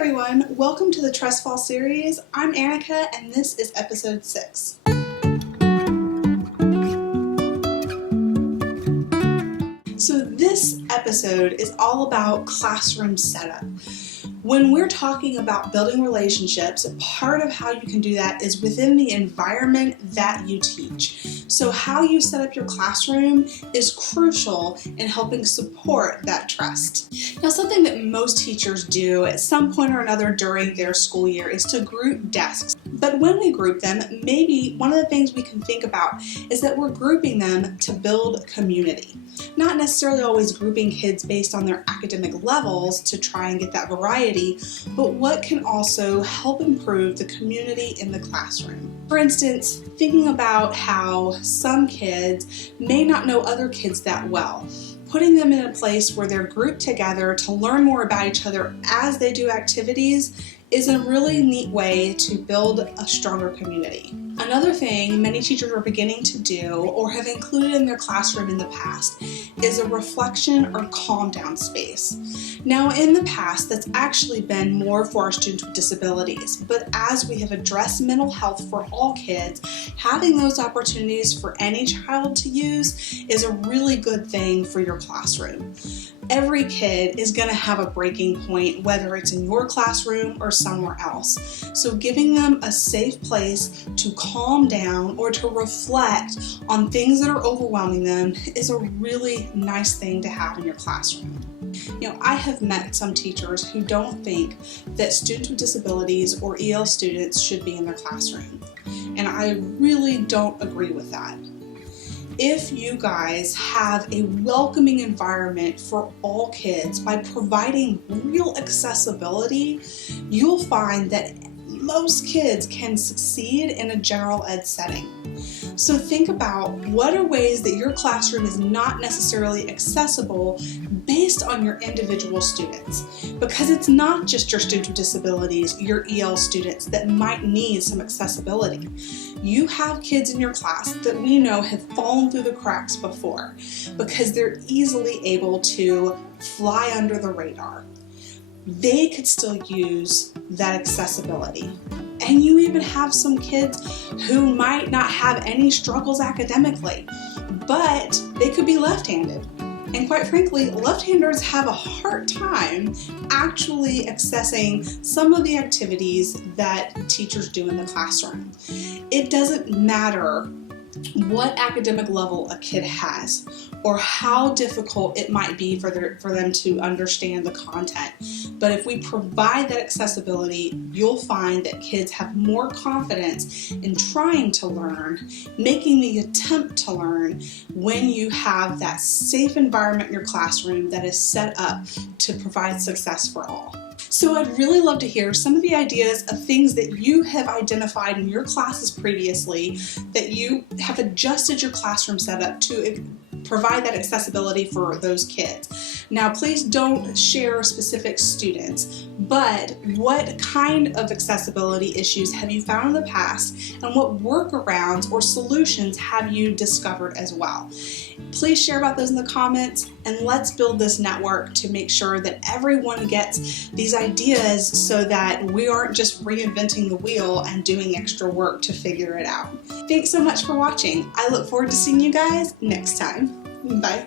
everyone, welcome to the Trust Fall series. I'm Annika and this is episode 6. So this episode is all about classroom setup. When we're talking about building relationships, part of how you can do that is within the environment that you teach. So how you set up your classroom is crucial in helping support that trust. Now, something that most teachers do at some point or another during their school year is to group desks. But when we group them, maybe one of the things we can think about is that we're grouping them to build community. Not necessarily always grouping kids based on their academic levels to try and get that variety, but what can also help improve the community in the classroom. For instance, thinking about how some kids may not know other kids that well. Putting them in a place where they're grouped together to learn more about each other as they do activities is a really neat way to build a stronger community. Another thing many teachers are beginning to do or have included in their classroom in the past is a reflection or calm down space. Now, in the past, that's actually been more for our students with disabilities, but as we have addressed mental health for all kids, having those opportunities for any child to use is a really good thing for your classroom. Every kid is going to have a breaking point, whether it's in your classroom or somewhere else. So giving them a safe place to calm down or to reflect on things that are overwhelming them is a really nice thing to have in your classroom. You know, I have met some teachers who don't think that students with disabilities or EL students should be in their classroom, and I really don't agree with that. If you guys have a welcoming environment for all kids by providing real accessibility, you'll find that most kids can succeed in a general ed setting. So think about what are ways that your classroom is not necessarily accessible based on your individual students. Because it's not just your students with disabilities, your EL students that might need some accessibility. You have kids in your class that we know have fallen through the cracks before because they're easily able to fly under the radar. They could still use that accessibility. And you even have some kids who might not have any struggles academically, but they could be left-handed. And quite frankly, left-handers have a hard time actually accessing some of the activities that teachers do in the classroom. It doesn't matter what academic level a kid has or how difficult it might be for them to understand the content. But if we provide that accessibility, you'll find that kids have more confidence in trying to learn, making the attempt to learn when you have that safe environment in your classroom that is set up to provide success for all. So I'd really love to hear some of the ideas of things that you have identified in your classes previously that you have adjusted your classroom setup to provide that accessibility for those kids. Now, please don't share specific students, but what kind of accessibility issues have you found in the past and what workarounds or solutions have you discovered as well? Please share about those in the comments and let's build this network to make sure that everyone gets these ideas so that we aren't just reinventing the wheel and doing extra work to figure it out. Thanks so much for watching. I look forward to seeing you guys next time. Bye.